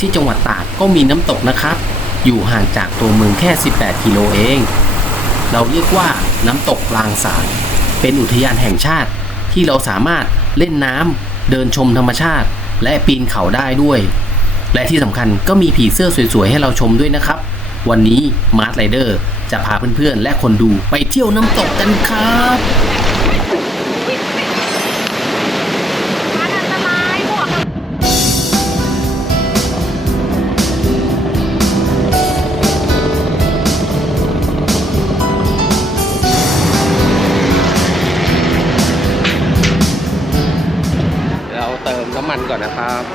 ที่จังหวัดตากก็มีน้ำตกนะครับ อยู่ห่างจากตัวเมืองแค่ 18 กิโลเอง เราเรียกว่าน้ำตกลางสารเป็นอุทยานแห่งชาติที่เราสามารถเล่นน้ำเดินชมธรรมชาติ และปีนเขาได้ด้วย และที่สำคัญก็มีผีเสื้อสวยๆ ให้เราชมด้วยนะครับ วันนี้มาร์ r ไรเดอร์จะพาเพื่อนๆ และคนดูไปเที่ยวน้ำตกกันครับ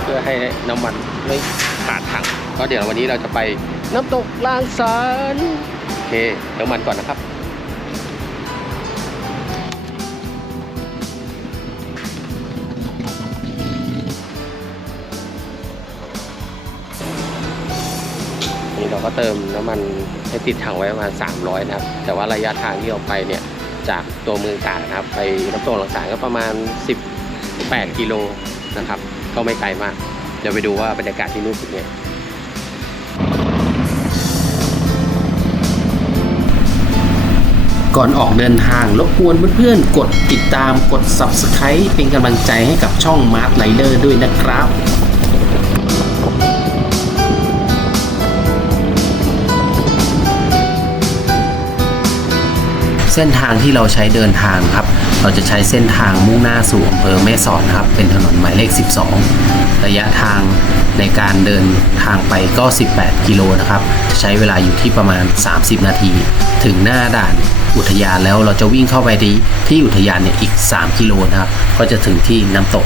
เพื่อให้น้ำมันไม่ขาดถังก็เดี๋ยววันนี้เราจะไปน้ำตกลางสารโอเคเติมน้ำมันก่อนนะครับนี่เราก็เติมน้ำมันให้ติดถังไว้ประมาณ 300 นะครับ แต่ว่าระยะทางที่เราไปเนี่ยจากตัวเมืองตากนะครับ ไปน้ำตกหลังสารก็ประมาณ 18 กิโลนะครับ ก็ไม่ไกลมาก เดี๋ยวไปดูว่าบรรยากาศที่นู่นเป็นไงก่อนออกเดินทางรบกวนเพื่อนๆ กดติดตามกด Subscribe เป็นกำลังใจให้กับช่อง Mart Rider ด้วยนะครับ เส้นทางที่เราใช้เดินทางครับ เราจะใช้เส้นทางมุ่งหน้าสู่อำเภอแม่สอดครับ เป็นถนนหมายเลข 12 ระยะทางในการเดินทางไปก็ 18 กิโลนะครับจะใช้เวลาอยู่ที่ประมาณ 30 นาที ถึงหน้าด่านอุทยานแล้วเราจะวิ่งเข้าไปที่ที่อุทยานเนี่ยอีก 3 กิโลนะครับ ก็จะถึงที่น้ำตก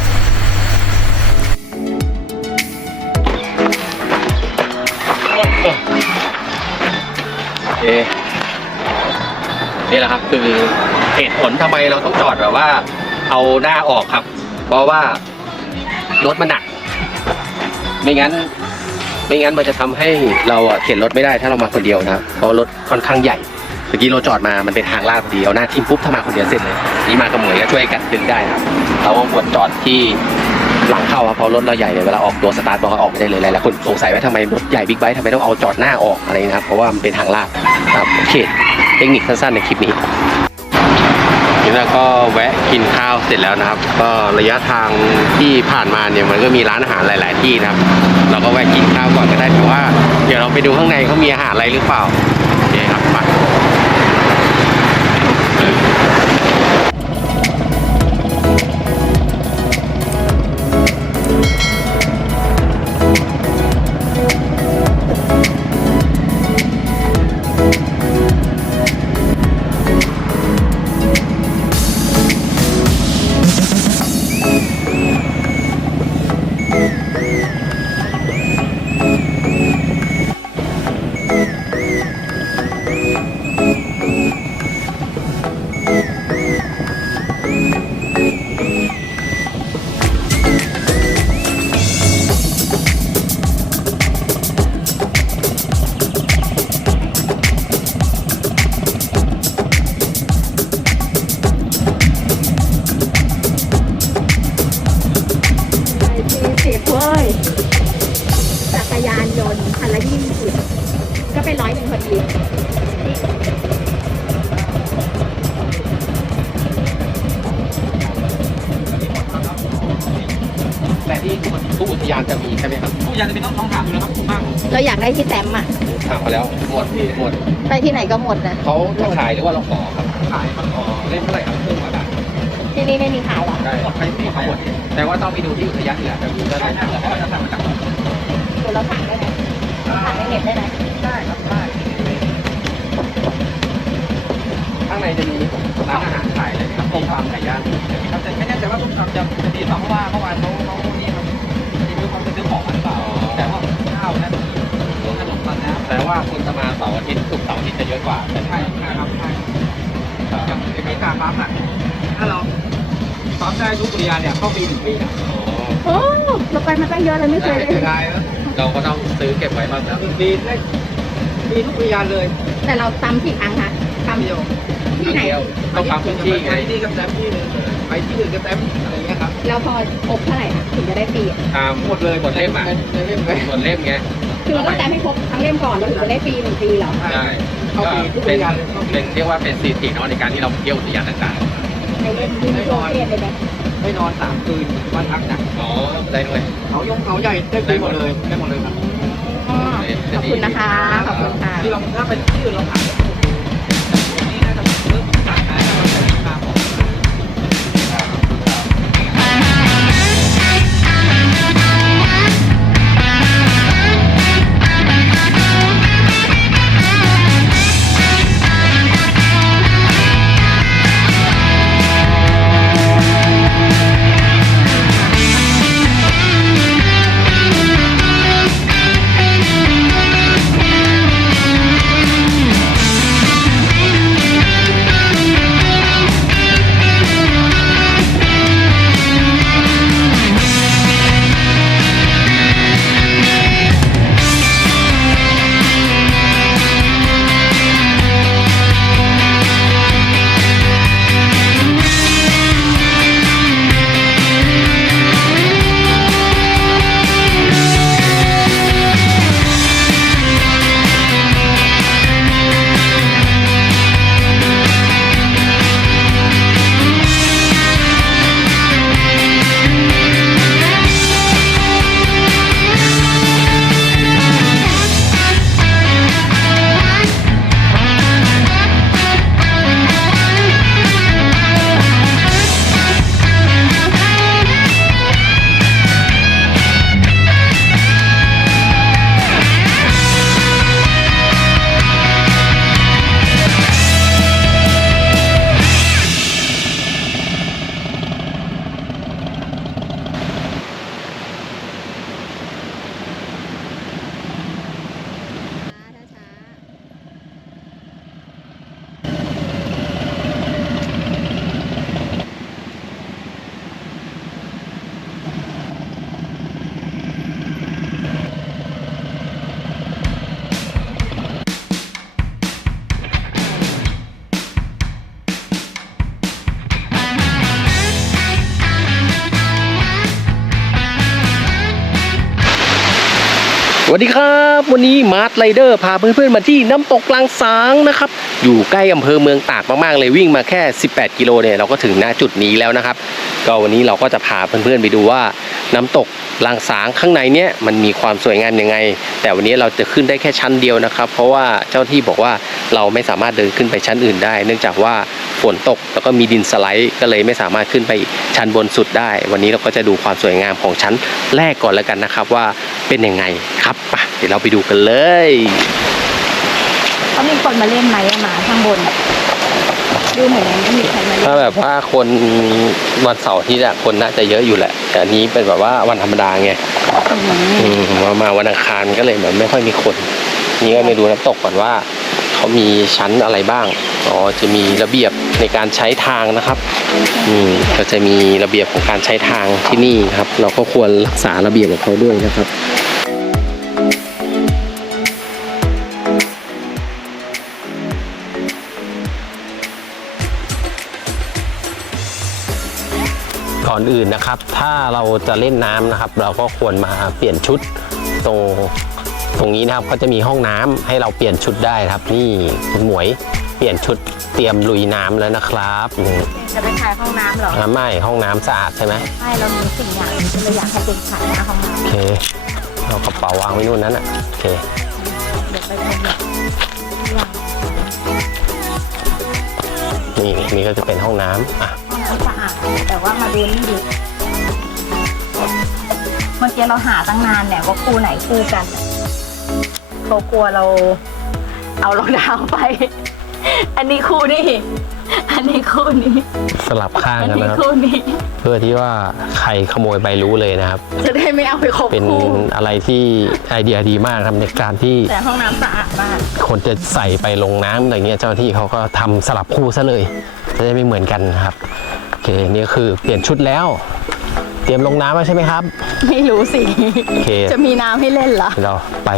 โอเค นี่แหละครับคือเหตุผลทำไมเราต้องจอดแบบว่า เอาหน้าออกครับ เพราะว่ารถมันหนัก ไม่งั้น ไม่งั้นมันจะทำให้เราเข็นรถไม่ได้ถ้าเรามาคนเดียวนะครับเพราะรถค่อนข้างใหญ่เมื่อกี้เราจอดมามันเป็นทางลาดพอดีเอาหน้าทิ่มปุ๊บถ้ามาคนเดียวเสร็จเลยนี่มากับหมวยก็ช่วยกันดึงได้ครับเราควรจอดที่หลังเข้าครับเพราะรถเราใหญ่เนี่ยเวลาออกตัวสตาร์ทบอกว่าออกไม่ได้เลยหลายๆคนสงสัยว่าทำไมรถใหญ่บิ๊กไบค์ทำไมต้องเอาจอดหน้าออกอะไรนะครับเพราะว่ามันเป็นทางลาดครับโอเค เทคนิคสั้นๆในคลิปนี้นี่เราก็แวะกินข้าวเสร็จแล้วนะครับ ก็ระยะทางที่ผ่านมาเนี่ยมันก็มีร้านอาหารหลาย ๆ ที่นะครับ เราก็แวะกินข้าวก่อนก็ได้แต่ว่า เดี๋ยวเราไปดูข้างในเขามีอาหารอะไรหรือเปล่าโอเคครับ กรยานยนต์คันละยี่สิบก็เป็นร้อยหนึ่งพอดีแต่ที่ทุกอุทยานจะมีใช่ไหมครับทุกอย่างจะเป็นต้องท้องถามอยู่แล้วครับคุณมากเราอยากได้ที่แต้มอะถามเขาแล้วหมดหมดไปที่ไหนก็หมดนะเขาจะขายหรือว่าเราขอครับขายมันอ๋อเล่นเท่าไหร่ครับครึ่งกว่าบาทที่นี่ไม่มีขายหรอได้ใครที่ขายหมดแต่ว่าต้องไปดูที่อุทยานอื่นจะมีก็ได้ได้ใช่เพราะว่าจะสั่งมาจากเดี๋ยวเราสั่งได้ไหม สั่งในเน็ตได้ไหมได้ครับได้ข้างในจะมีร้านอาหารขายเลยครับตรงฟาร์มไก่ย่างครับแต่ไม่แน่ใจว่าจะจะจะดีสองเพราะว่าเมื่อวานเขาเขานี่ครับรีวิวเขาจะซื้อของหรือเปล่าแต่ว่าข้าวนั่นขนมปังนะแต่ว่าคุณจะมาเสาร์อาทิตย์ศุกร์เสาร์อาทิตย์จะเยอะกว่าแต่ใช่ใช่ครับใช่อย่างอย่างนี้การปั๊มอะถ้าเราปั๊มได้ทุกปริยาเนี่ยเข้าปีหนึ่งปีนะโอ้เราไปมาตั้งเยอะเลยไม่เคยได้เสียดายนะ เราก็ต้องซื้อเก็บไว้บ้างครับปีได้ปีทุกปริยาเลยแต่เราซ้ำกี่ครั้งคะซ้ำเดียวที่ที่ไหนเดียวต้องปั๊มพื้นที่ไง ไปที่กับแซมที่หนึงไปที่อื่นกับแซมอะไรเงี้ยครับแล้วพออบเท่าไหร่คะถึงจะได้ฟรีอะอ่าหมดเลยหมดเล่มอะในเล่มไหมหมดเล่มไงคือเราต้องแต่ให้ครบทั้งเล่มก่อนแล้วถึงจะได้ฟรีหนึ่งปีเหรอใช่เข้าก็ปีทุกเป็นงานเลยเข้าปีเป็นเรียกว่าเป็นสีติเนาะในการที่เราเที่ยวอุทยานต่างในเล่มที่มีตัวเลขเลยไหม ไม่นอนสามคืนวันพักนะๆอ๋อได้ด้วยเขายงเขาใหญ่ได้ฟรีหมดเลยได้หมดเลยครับอ๋อขอบคุณนะคะ ขอบคุณค่ะที่เราถ้าเป็นที่อื่นเราถาม สวัสดีครับ วันนี้มาร์ทไรเดอร์พาเพื่อนๆมาที่น้ำตกกลางสางนะครับ อยู่ใกล้อำเภอเมืองตากมากๆเลยวิ่งมาแค่ 18 กิโลเนี่ยเราก็ถึงหน้าจุดนี้แล้วนะครับ ก็วันนี้เราก็จะพาเพื่อนๆไปดูว่า น้ำตกลางสางข้างในเนี่ยมันมีความสวยงามยังไง แต่วันนี้เราจะขึ้นได้แค่ชั้นเดียวนะครับ เพราะว่าเจ้าที่บอกว่าเราไม่สามารถเดินขึ้นไปชั้นอื่นได้ เนื่องจากว่าฝนตกแล้วก็มีดินสไลด์ก็เลยไม่สามารถขึ้นไปชั้นบนสุดได้ วันนี้เราก็จะดูความสวยงามของชั้นแรกก่อนแล้วกันนะครับว่าเป็นยังไงครับไปเดี๋ยวเราไปดูกันเลยเขามีคนมาเล่นไหมอะหมาข้างบนดูเหมือนยังไม่มีใครมาเล่ถ้านแบบว่าคนวันเสาร์อาที่อะคนน่าจะเยอะอยู่แหละ แต่อันนี้เป็นแบบว่าวันธรรมดาไงอืมอืมมามาวันอังคารก็เลยแบบไม่ค่อยมีคน นี่ก็ไม่ดูน้ำตกก่อนว่าเขามีชั้นอะไรบ้าง อ๋อ จะมีระเบียบในการใช้ทางนะครับ อืม ก็จะมีระเบียบของการใช้ทางที่นี่ครับ เราก็ควรรักษาระเบียบของเขาด้วยนะครับ อนอื่นนะครับ ถ้าเราจะเล่นน้ำนะครับ เราก็ควรมาเปลี่ยนชุดตรงตรงนี้นะครับก็จะมีห้องน้ำให้เราเปลี่ยนชุดได้นะครับ นี่คุณหมวยเปลี่ยนชุดเตรียมลุยน้ำแล้วนะครับอืมจะไปขายห้องน้ำเหรออ่าไม่ห้องน้ำสะอาดใช่ไหมใช่เรามีสิ่งอย่างที่เราอยากให้เป็นขายหน้าห้องน้ำโอเคเอากระเป๋าวางไว้นู่นนั้นอะโอเคเดี๋ยวไปชมแบบอย่างนี่นี่ก็จะเป็นห้องน้ำอะ แต่ว่ามาดูนี่ดิเมื่อกี้เราหาตั้งนานเนี่ยว่าคู่ไหนคู่กันเขากลัวเราเอารองเท้าไป อันนี้คู่นี่ อันนี้คู่นี้ สลับข้างอันกันนี้นะครับ คู่นี้ เพื่อที่ว่าใครขโมยไปรู้เลยนะครับ จะได้ไม่เอาไปครบเป็นคู่ อะไรที่ไอเดียดีมากครับในการที่แต่ห้องน้ำสะอาดมาก คนจะใส่ไปลงน้ำอะไรเงี้ยเจ้าหน้าที่เขาก็ทำสลับคู่ซะเลย จะได้ไม่เหมือนกันนะครับโอ เคนี่ก็คือเปลี่ยนชุดแล้ว เตรียมลงน้ำแล้วใช่ไหมครับ ไม่รู้สิ โอเค จะมีน้ำให้เล่นเหรอ เราไป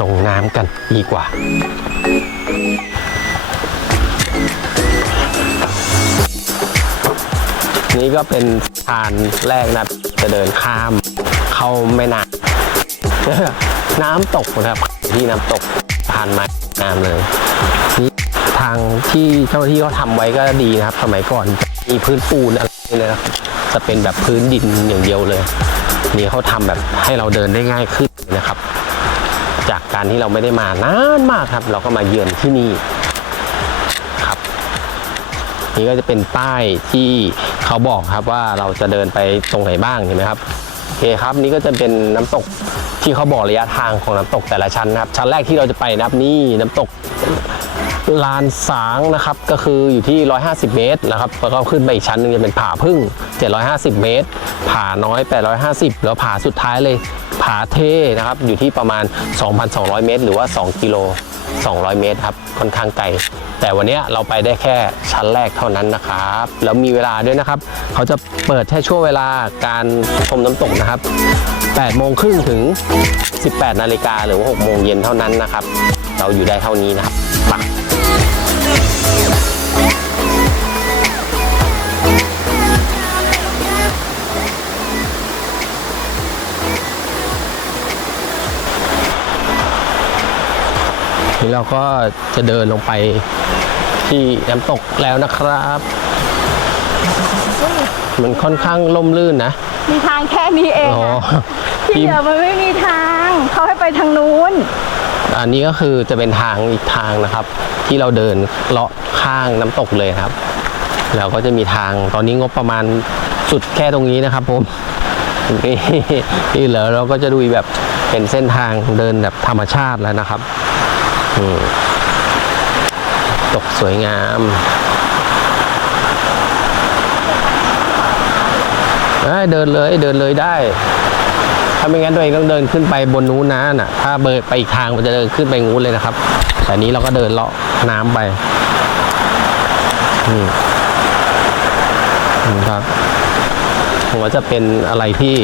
ลงน้ำกันดีกว่า นี่ก็เป็นทานแรกนะครับจะเดินข้ามเข้าแม่น้ำน้ำตกนะครับ ที่น้ำตกผ่านมาน้ำเลยนี่ทางที่เจ้าหน้าที่เขาทำไว้ก็ดีนะครับ สมัยก่อน มีพื้นปูนอะไรเลยนะครับจะเป็นแบบพื้นดินอย่างเดียวเลย นี่เขาทำแบบให้เราเดินได้ง่ายขึ้นนะครับ จากการที่เราไม่ได้มานานมากครับ เราก็มาเยือนที่นี่ครับ นี่ก็จะเป็นป้ายที่เขาบอกครับว่าเราจะเดินไปตรงไหนบ้างเห็นไหมครับโอเคครับ นี่ก็จะเป็นน้ำตกที่เขาบอกระยะทางของน้ำตกแต่ละชั้นนะครับ ชั้นแรกที่เราจะไปนะครับนี่น้ำตก ลานสางนะครับก็คืออยู่ที่ 150 เมตรนะครับแล้วก็ขึ้นไปอีกชั้นหนึงจะเป็นผาพึ่ง 750 เมตร ผาน้อย 850 แล้วผาสุดท้ายเลยผาเทนะครับอยู่ที่ประมาณ 2,200 เมตร หรือว่า 2 กิโล 200 เมตรครับค่อนข้างไกลแต่วันนี้เราไปได้แค่ชั้นแรกเท่านั้นนะครับ แล้วมีเวลาด้วยนะครับ เขาจะเปิดแค่ช่วงเวลาการชมน้ำตกนะครับ8โมงครึ่งถึง 18 นาฬิกาหรือว่า6โมงเย็นเท่านั้นนะครับ เราอยู่ได้เท่านี้นะครับ นี่เราก็จะเดินลงไปที่น้ำตกแล้วนะครับ มันค่อนข้างล่มลื่นนะ มีทางแค่นี้เองอ๋ออะที่เหลือมันไม่มีทางเขาให้ไปทางนู้น อันนี้ก็คือจะเป็นทางอีกทางนะครับ ที่เราเดินเลาะข้างน้ำตกเลยครับ แล้วก็จะมีทางตอนนี้งบประมาณสุดแค่ตรงนี้นะครับผมนี่นี่เหลือเราก็จะดูแบบเป็นเส้นทางเดินแบบธรรมชาติแล้วนะครับอืม ตกสวยงามเอ้เดินเลยเดินเลยได้ ถ้าไม่งั้นตัวเองต้องเดินขึ้นไปบนนู้นนะน่ะ ถ้าเบไปอีกทางมันจะเดินขึ้นไปงูนเลยนะครับ แต่นี้เราก็เดินเลาะน้ำไปนี่ครับผมว่าจะเป็นอะไรที่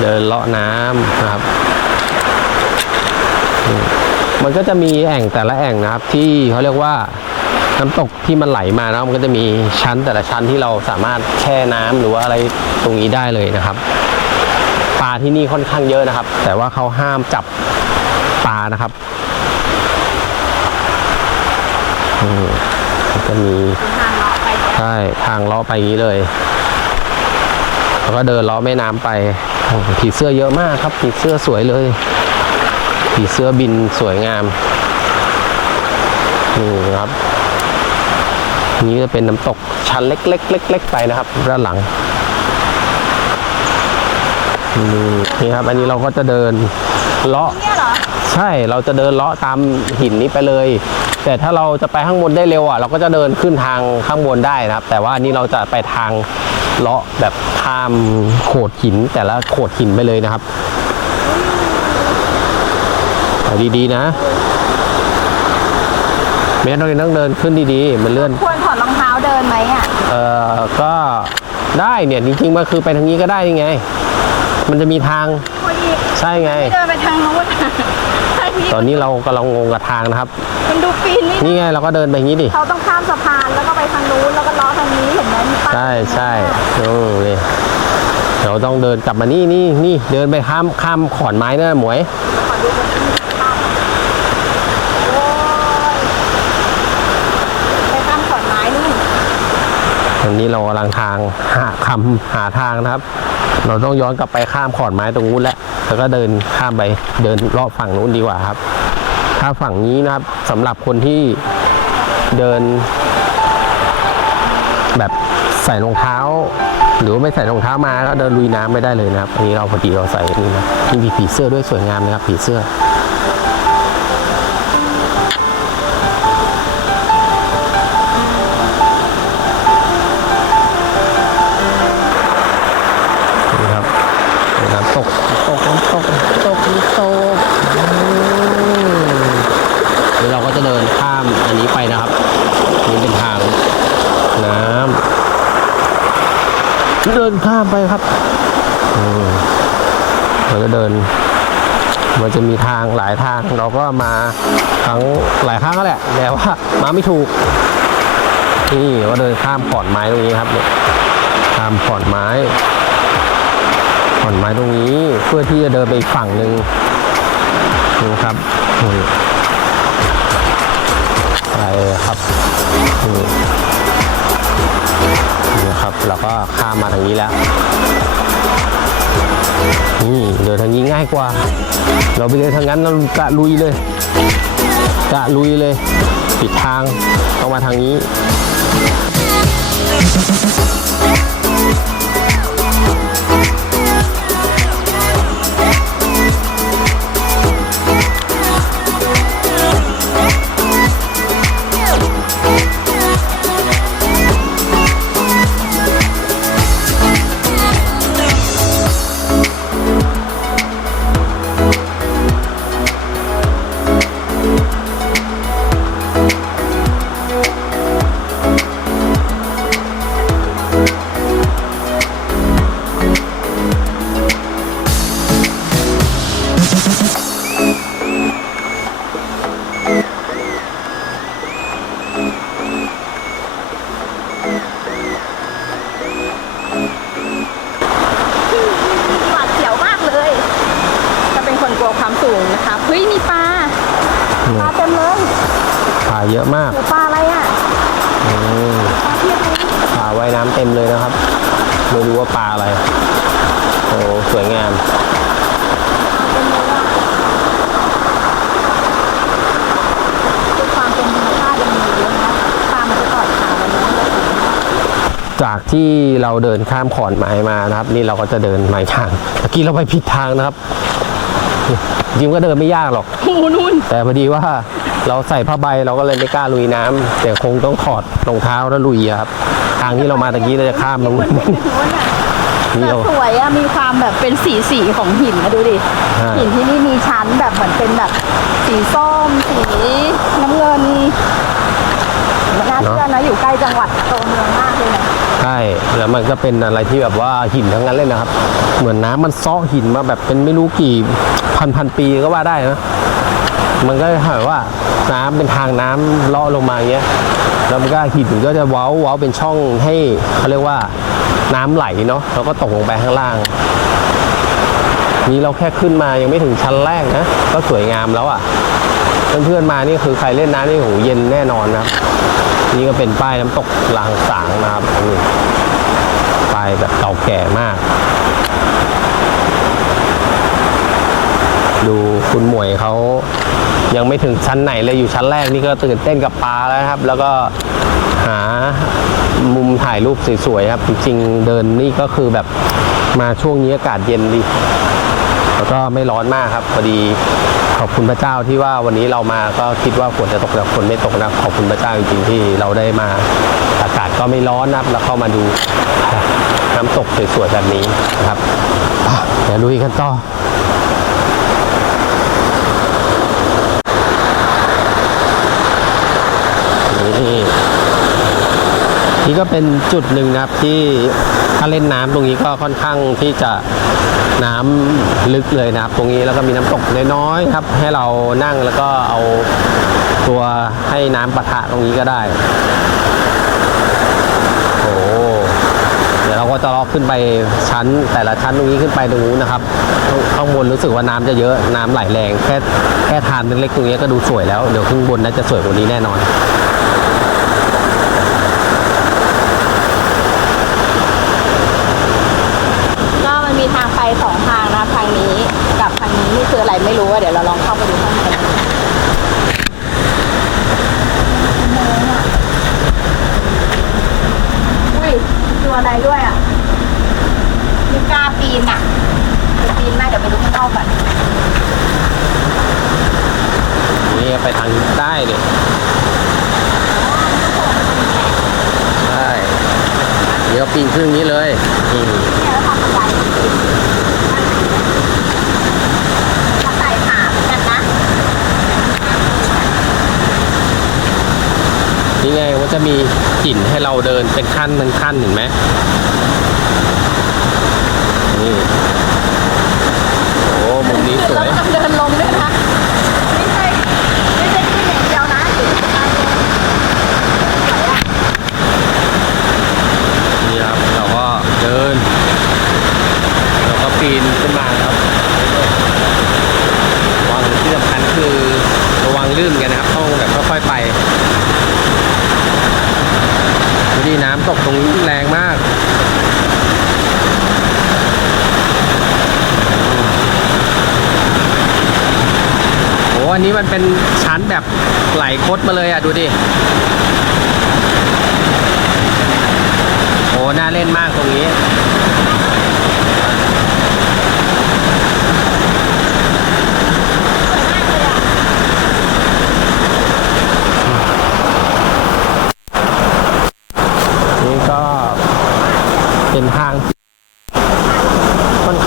เดินเลาะน้ำนะครับ มันก็จะมีแอ่งแต่ละแอ่งนะครับ ที่เขาเรียกว่าน้ำตกที่มันไหลมานะมันก็จะมีชั้นแต่ละชั้นที่เราสามารถแช่น้ำหรือว่าอะไรตรงนี้ได้เลยนะครับ ปลาที่นี่ค่อนข้างเยอะนะครับ แต่ว่าเขาห้ามจับปลานะครับอืมก็จะมีใช่ทางลาะไปอย่างนี้เลย แล้วก็เดินลาะแม่น้ำไปผีเสื้อเยอะมากครับผีเสื้อสวยเลย ผีเสื้อบินสวยงาม นี่ครับ นี่จะเป็นน้ำตกชั้นเล็กๆเล็กๆไปนะครับ ด้านหลัง นี่นี่ครับ อันนี้เราก็จะเดินเลาะเนี่ยเหรอใช่ เราจะเดินเลาะตามหินนี้ไปเลย แต่ถ้าเราจะไปข้างบนได้เร็วอะ เราก็จะเดินขึ้นทางข้างบนได้นะครับ แต่ว่าอันนี้เราจะไปทางเลาะแบบข้ามโขดหินแต่ละโขดหินไปเลยนะครับเอา ดีๆนะ ไม่งั้นเราต้องเดินขึ้นดีๆ มันเลื่อน ควรถอดรองเท้าเดินไหมอะ เอ่อก็ได้เนี่ยจริงๆมันคือไปทางนี้ก็ได้นี่ไง มันจะมีทางควรอีกใช่ไงไม่เดินไปทางนู้นทางนี้ตอนนี้เรากำลังงงกับทางนะครับ มันดูปีนนี่นี่ไงเราก็เดินไปอย่างนี้ดิ เขาต้องข้ามสะพานแล้วก็ไปทางนู้นแล้วก็ล้อทางนี้เห็นไหมมีป้ายใช่ใช่โอ้นี่เราต้องเดินกลับมานี่นี่นี่เดินไปข้ามข้ามขอนไม้นะหมวยขอดูบนที่ป้ายโอ้ยไปข้ามขอนไม้นู่น ต อนนี้เรากำลังทางหาคำหาทางนะครับ เราต้องย้อนกลับไปข้ามขอนไม้ตรงนู้นแล้วแล้วก็เดินข้ามไปเดินเลาะฝั่งนู้นดีกว่าครับ ถ้าฝั่งนี้นะครับสำหรับคนที่เดิน แบบใส่รองเท้า หรือว่าไม่ใส่รองเท้ามาก็เดินลุยน้ำไม่ได้เลยนะครับอันนี้เราพอดีเราใส่นี่นะมีผีเสื้อด้วยสวยงามนะครับผีเสื้อ จะมีทางหลายทางเราก็มาครั้งหลายครั้งแล้วแหละแต่ว่ามาไม่ถูกนี่ก็เดินข้ามขอนไม้ตรงนี้ครับเนี่ยข้ามขอนไม้ขอนไม้ตรงนี้เพื่อที่จะเดินไปอีกฝั่งหนึ่งดูครับนี่ไปครับนี่นี่ครับแล้วก็ข้ามมาทางนี้แล้ว นี่เดินทางนี้ง่ายกว่า เราไปเดินทางนั้นเรากะลุยเลย กะลุยเลย ปิดทางต้องมาทางนี้ เราเดินข้ามขอนไม้มานะครับ นี่เราก็จะเดินไม้ทางเมื่อกี้เราไปผิดทางนะครับจริงๆก็เดินไม่ยากหรอกโอ้นู่นแต่พอดีว่าเราใส่ผ้าใบเราก็เลยไม่กล้าลุยน้ำแต่คงต้องถอดรองเท้าแล้วลุยอะครับ ทางที่เรามาตะกี้เราจะข้ามตรงนู้นนี่แต่เราสวยอะมีความแบบเป็นสีสีๆของหินนะดูดิใช่หินที่นี่มีชั้นแบบเหมือนเป็นแบบสีส้มสีน้ำเงินมันน่าเชื่อนะอยู่ใกล้จังหวัดตัวเมืองมากเลยนะ ใช่แล้วมันก็เป็นอะไรที่แบบว่าหินทั้งนั้นเลยนะครับ เหมือนน้ำมันซ้อหินมาแบบเป็นไม่รู้กี่พันพันปีก็ว่าได้นะมันก็หมายว่าน้ำเป็นทางน้ำเลาะลงมาอย่างเงี้ยแล้วมันก็หินก็จะเว้าเว้าเป็นช่องให้เขาเรียกว่าน้ำไหลเนาะแล้วก็ตกลงไปข้างล่าง นี่เราแค่ขึ้นมายังไม่ถึงชั้นแรกนะก็สวยงามแล้วอะ่ะเพื่อนๆมานี่คือใครเล่นน้ำนี่โหเย็นแน่นอนนะครับ นี่ก็เป็นป้ายน้ำตกลางสางนะครับนี่ป้ายแบบเก่าแก่มาก ดูคุณหมวยเขายังไม่ถึงชั้นไหนเลยอยู่ชั้นแรกนี่ก็ตื่นเต้นกับปลาแล้วครับ แล้วก็หามุมถ่ายรูปสวยๆครับ จริงๆเดินนี่ก็คือแบบมาช่วงนี้อากาศเย็นดี แล้วก็ไม่ร้อนมากครับพอดี ขอบคุณพระเจ้าที่ว่าวันนี้เรามาก็คิดว่าฝนจะตกแต่ฝนไม่ตกนะขอบคุณพระเจ้าจริงๆที่เราได้มาอากาศก็ไม่ร้อนนะครับแล้วเข้ามาดูน้ำตกสวยๆแบบนี้นะครับเดี๋ยวลุยกันต่อ นี่ นี่ก็เป็นจุดหนึ่งนะครับที่ถ้าเล่นน้ำตรงนี้ก็ค่อนข้างที่จะน้ำลึกเลยนะครับ ตรงนี้แล้วก็มีน้ำตกน้อยๆครับ ให้เรานั่งแล้วก็เอาตัวให้น้ำปะทะตรงนี้ก็ได้โอ้เดี๋ยวเราก็จะลอกขึ้นไปชั้นแต่ละชั้นตรงนี้ขึ้นไปตรงนู้นนะครับข้างบนรู้สึกว่าน้ำจะเยอะน้ำไหลแรงแค่แค่ทานเล็กๆตรงนี้ก็ดูสวยแล้วเดี๋ยวข้างบนน่าจะสวยกว่านี้แน่นอน ก็มันมีทางไปสองทางนะทางนี้กับทางนี้นี่คืออะไรไม่รู้อะเดี๋ยวเราลองเข้าไปดูข้างในอุ้ยตัวอะไรด้วยอะมีกล้าปีนอะจะปีนไหมเดี๋ยวไปดูข้างนอกก่อน นี่ ไปทางได้เนี่ยใช่เดี๋ยวปีนขึ้นอย่างนี้เลยนี่เนี่ยแล้วทำอะไรมนี่ไงว่าจะมีหินให้เราเดินเป็นขั้นเป็นขั้นเห็นไหม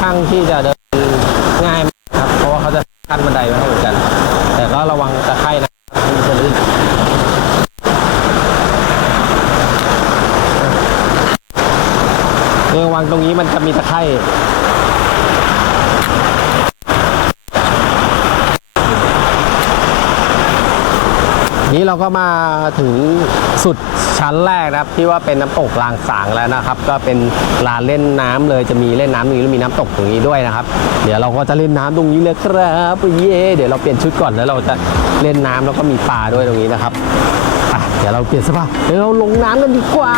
างที่จะเดินง่ายครับ เพราะว่าเขาจะขั้นบันไดไว้ให้เหมือนกัน แต่ก็ระวังตะไคร่นะเรื่ออวางตรงนี้มันจะมีตะไคร่ นี้เราก็มาถึงสุดชั้นแรกนะครับ ที่ว่าเป็นน้ำตกลางสางแล้วนะครับ ก็เป็นลานเล่นน้ำเลยจะมีเล่นน้ำตรงนี้แล้วมีน้ำตกตรงนี้ด้วยนะครับ เดี๋ยวเราก็จะเล่นน้ำตรงนี้เลยครับเย่เดี๋ยวเราเปลี่ยนชุดก่อนแล้วเราจะเล่นน้ำแล้วก็มีปลาด้วยตรงนี้นะครับเดี๋ยวเราเปลี่ยนเสื้อผ้าเดี๋ยวเราลงน้ำกันดีกว่า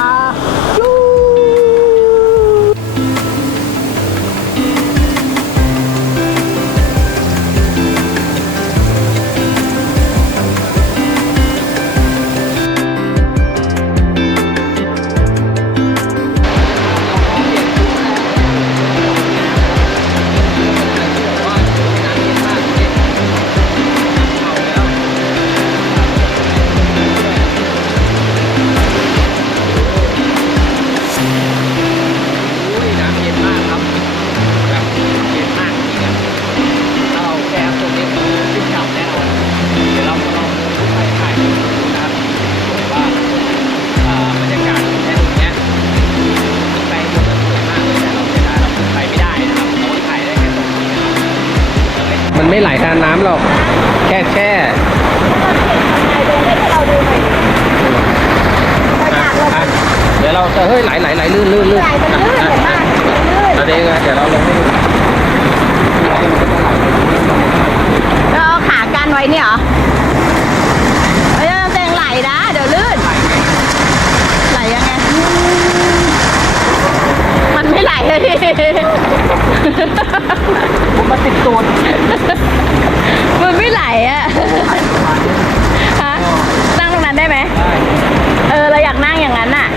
เนี่ยเหรอเอ้น้ำแดงไหลนะ เดี๋ยวลื่น ไหลยังไง มันไม่ไหลเลยผมมาติดตัวมันไม่ไหลอะฮะนั่งตรงนั้นได้ไหม เออ เราอยากนั่งอย่างนั้นอะ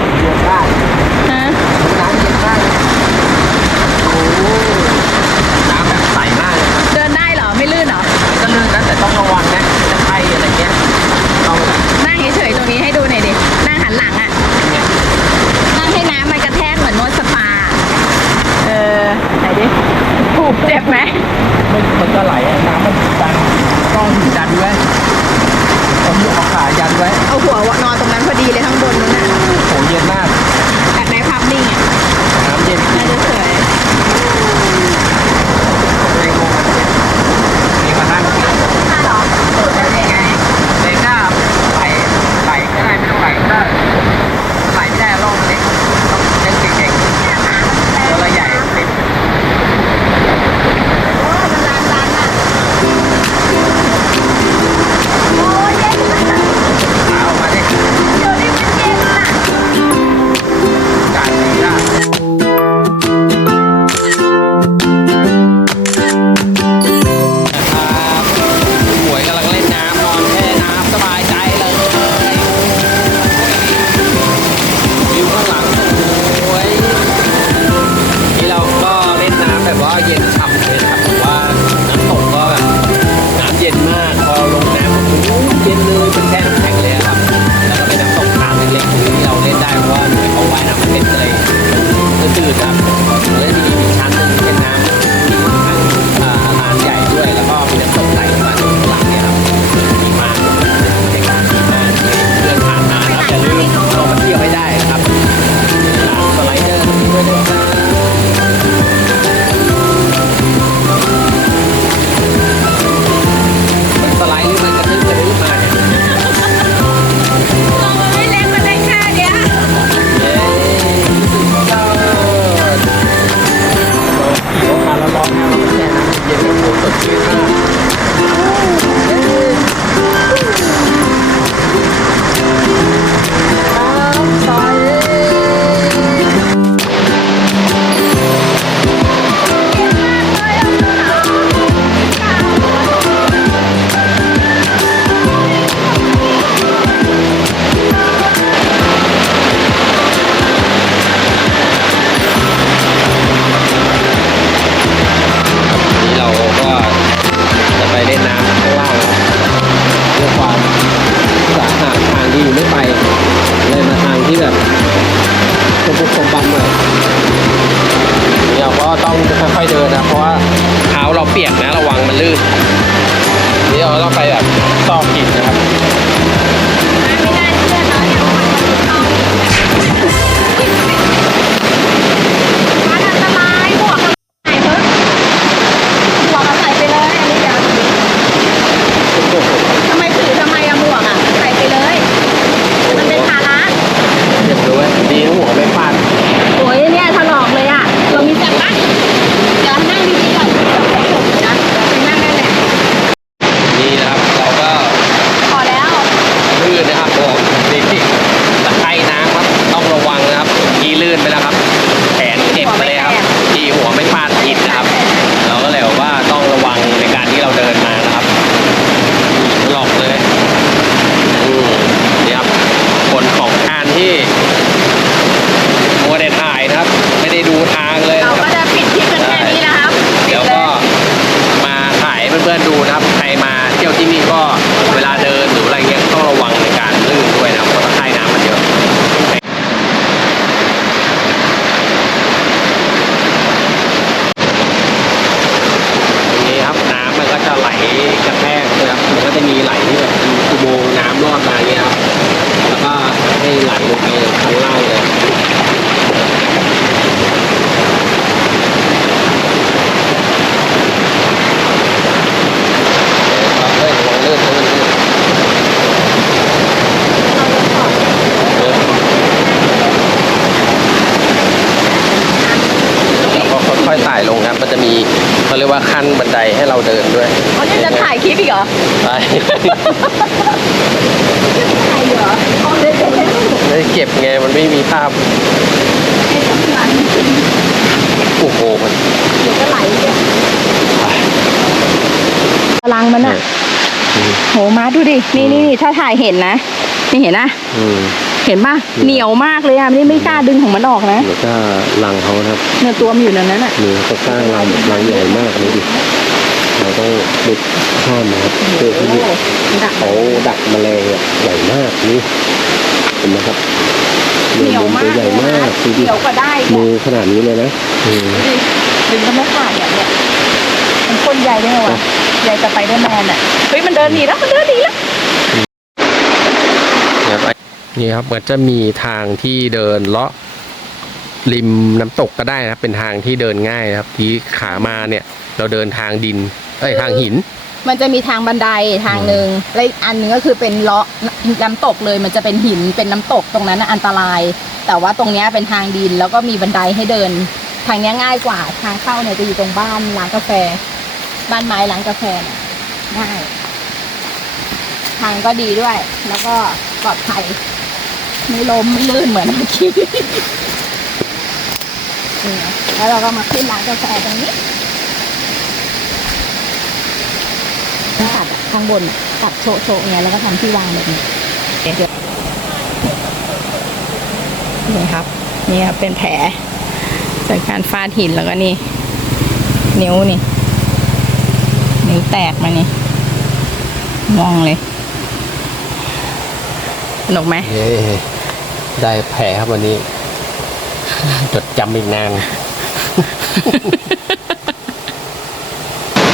ันก็ไหลอน้ำมันดันต้องหิดันไว้เอาหัวขายันไว้เอาหัวนอนตรงนั้นพอดีเลยข้างบนนู้นน่ะโอ้โหเย็นมากแบบไหนพับนิ่งอะน้ำเย็นน่าจะสวย รียกว่าขั้นบันไดให้เราเดินด้วยอ๋อนี่จะถ่ายคลิปอีกเหรอไปถ่ายอยู่เหรออ๋อเดี๋ยวเดี๋ยวเดี๋ยวไม่ได้เก็บไงมันไม่มีภาพโอ้โหมันเดี๋ยวก็ไหลเนี่ยพลังมันอะโหมาดูดิ นี่นี่นี่ถ้าถ่ายเห็นนะ นี่เห็นนะอืม เห็นป่ะเหนียวมากเลยอะนี่ไม่กล้าดึงของมันออกนะแล้วก็รังเขานะครับเนี่ยตัวมันอยู่ในนั้นอะมือเขาสร้างรังรังใหญ่มากเลยดิเราต้องปิดห้ามนะครับเพื่อที่ดักเขาดักแมลงอะใหญ่มากนี่เห็นไหมครับเหนียวมากตัวใหญ่มากเหดูดินียวกว่าได้อีกมือะอขนาดนี้เลยนะอืมดูดิดึงก็ไม่ขาดอย่างเนี้ยมันคนใหญ่ได้ไงวะใหญ่กับไปเดอร์แมนอะเฮ้ยมันเดินหนีแล้วมันเดินหนีแล้วครับ นี่ครับมันจะมีทางที่เดินเลาะริมน้ำตกก็ได้นะครับ เป็นทางที่เดินง่ายนะครับ ที่ขามาเนี่ย เราเดินทางดิน เอ้ยทางหิน มันจะมีทางบันไดทางหนึ่งและอีกอันหนึงก็คือเป็นเลาะน้ำตกเลย มันจะเป็นหินเป็นน้ำตกตรงนั้นน่ะอันตราย แต่ว่าตรงเนี้ยเป็นทางดินแล้วก็มีบันไดให้เดิน ทางเนี้ยง่ายกว่า ทางเข้าเนี่ยจะอยู่ตรงบ้านร้านกาแฟ บ้านไม้ร้านกาแฟเนี่ยง่าย ทางก็ดีด้วย แล้วก็ปลอดภัยไม่ล้มไม่ลื่นเหมือนเมื่อกี้แล้วเราก็มาขึ้นร้านกาแฟตรงนี้ตัดข้างบนตัดโชโชะไงแล้วก็ทำที่วางแบบนี้เดี๋ยวนี่ครับ นี่ครับเป็นแผลจากการฟาดหินแล้วก็นี่ นิ้วนี่ นิ้วแตกมานี่ มองเลย สนุกไหม ได้แผลครับวันนี้ จดจำอีกนาน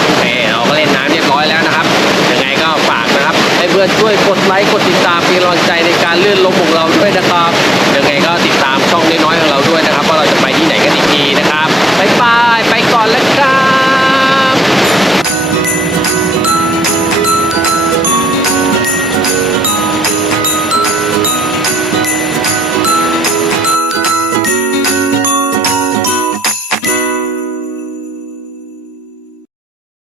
โอเคเราก็เล่นน้ำเรียบร้อยแล้วนะครับ ยังไงก็ฝากนะครับ ให้เพื่อนช่วยกดไลค์ กดติดตามเป็นกำลังใจในการเลื่อนลมของเราด้วยนะครับ ยังไงก็ติด